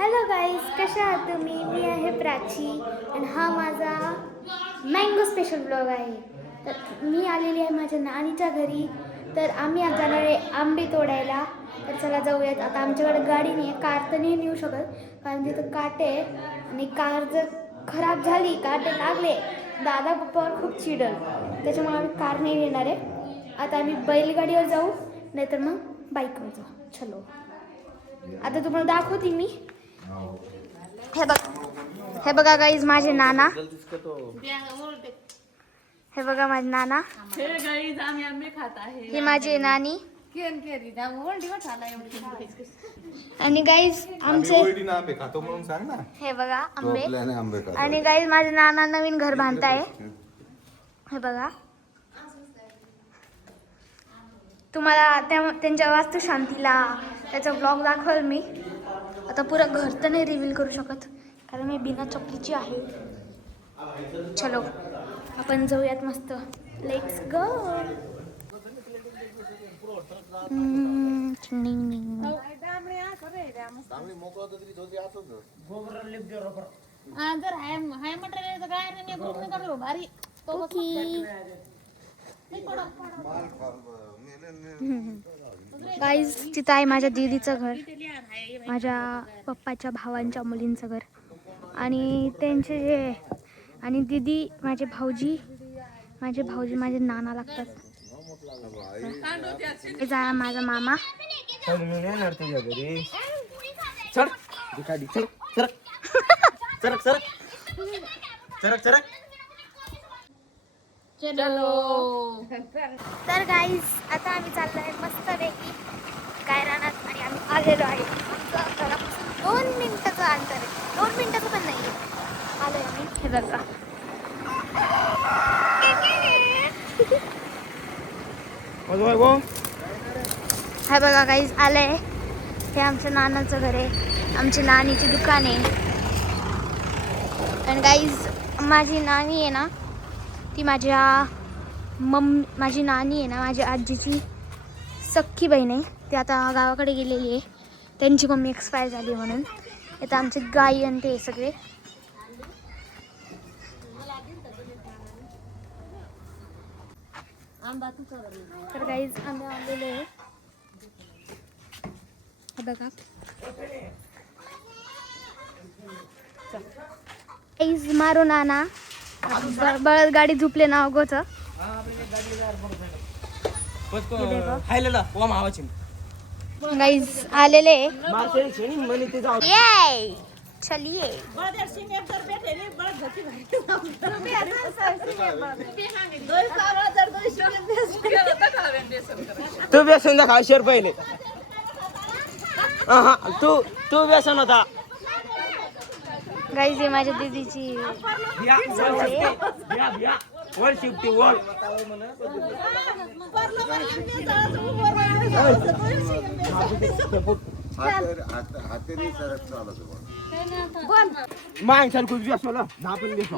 Hello guys, कशा आहात तुम्ही? मी आहे प्राची आणि हा माझा मँगो स्पेशल ब्लॉग आहे. तर मी आलेली आहे माझ्या नानीच्या घरी. तर आम्ही आज जाणार आहे आंबे तोडायला. तर चला जाऊयात. आता आमच्याकडे गाडी नाही आहे, कार तर नाही नेऊ शकत कारण तिथं काटे आहे आणि कार जर खराब झाली, काटे लागले, दादा पप्पावर खूप चिडल. त्याच्यामुळे आम्ही कार नाही नेणार आहे. आता आम्ही बैलगाडीवर जाऊ, नाहीतर मग बाईकवर जाऊ. चलो, आता तुम्हाला दाखवते मी. हे बघा गाईज, माझे नाना. हे बघा माझे नाना. ही माझी नानी. आणि गाईज आमचे हे बघा आंबे. आणि गाईज माझे नाना नवीन घर बांधताय. हे बघा, तुम्हाला त्यांच्या वास्तुशांतीला त्याचा ब्लॉग दाखवेल मी. आता पुरं घर तर नाही रिव्हील करू शकत कारण मी बिना चपलीची आहे. चलो, आपण जाऊयात मस्त. Let's go. गाईज, तिथं आहे माझ्या दीदीचं घर, माझ्या पप्पाच्या भावांच्या मुलींचं घर. आणि त्यांचे जे आणि दीदी माझे भाऊजी माझे नाना लागतात. हे जा माझा मामा. तर गाईज, आता आम्ही चाललोय मस्तपैकी गायरानात आणि आम्ही आलेलो आहे. आमचं घरापासून 2 मिनिटाचं अंतर आहे. 2 मिनिटाचं पण नाही आहे. आलोय आम्ही. हे बघा, हे बघा गाईज, आलंय. हे आमच्या नानाचं घर आहे, आमची नानीची दुकान आहे. आणि गाईज, माझी नानी आहे ना, ती माझी नानी आहे ना, माझ्या आजीची सख्खी बहीण आहे. ती आता गावाकडे गेलेली आहे, त्यांची मम्मी एक्सपायर झाली म्हणून. आता आमचे गाई आणि ते सगळे. तर गाईज, आम्ही आलेलो आहे. हे बघा गाईज, मारो नाना. बळद गाडी झुपले ना अगोच. गाईज आलेले. ये चलिए. तू व्यसन दाखव शेर पहिले. तू व्यसन होता. गाईज, माझ्या दीदीची वर शिफ्टी वर. माय सर कुछ व्यसन ना पण देसो.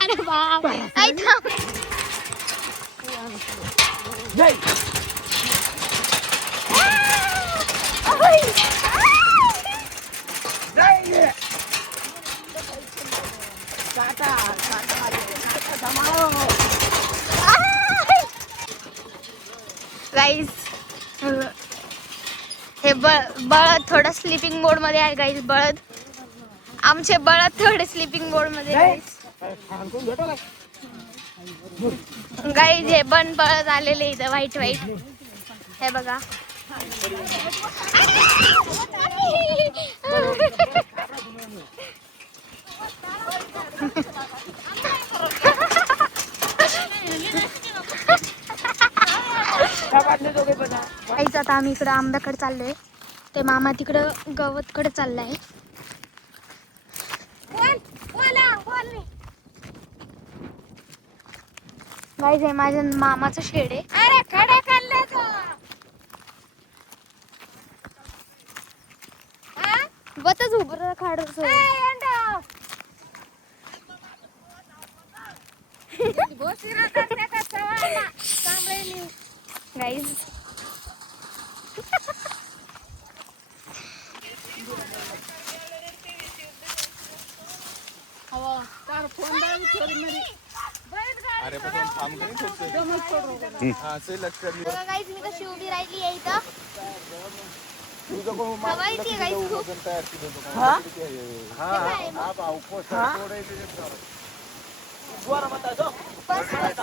अरे बाप, आई थांब. जय गाईज, हे बळद थोडं स्लीपिंग मोड मध्ये आहे. गाईज, आमचे बळद थोडे स्लीपिंग मोड मध्ये आहे. गाईज, हे बळद आलेले इथं व्हाईट. हे बघा. आता आम्ही इकडं आंब्याकडे चाललोय. ते मामा तिकडं गवतकडे चाललाय. गाईज, हे माझ्या मामाचं शेड आहे. अरे खडे खाल्ले तो. बतच उभं खाड. गाईज, अरे पण थांब करी थोडं. हा से लक्षात घे. बघा गाईज मी कशी उभी राहिली आहे इथं. हवा येते गाईज खूप. तयार केलं होतं. हा? हा भाऊ पोस्टर तोडायचे. जोरा मत जाओ. बस बस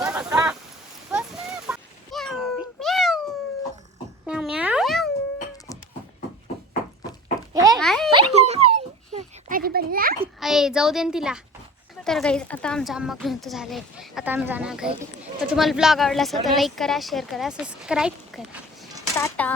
बस ना. म्याऊ म्याऊ. अरे जाऊ दे ना तिला. तर काही आता आमचा आंबा घेऊन तर झाले. आता आम्ही जाणार घरी. तर तुम्हाला ब्लॉग आवडला असेल तर लाईक करा, शेअर करा, सबस्क्राईब करा. टाटा.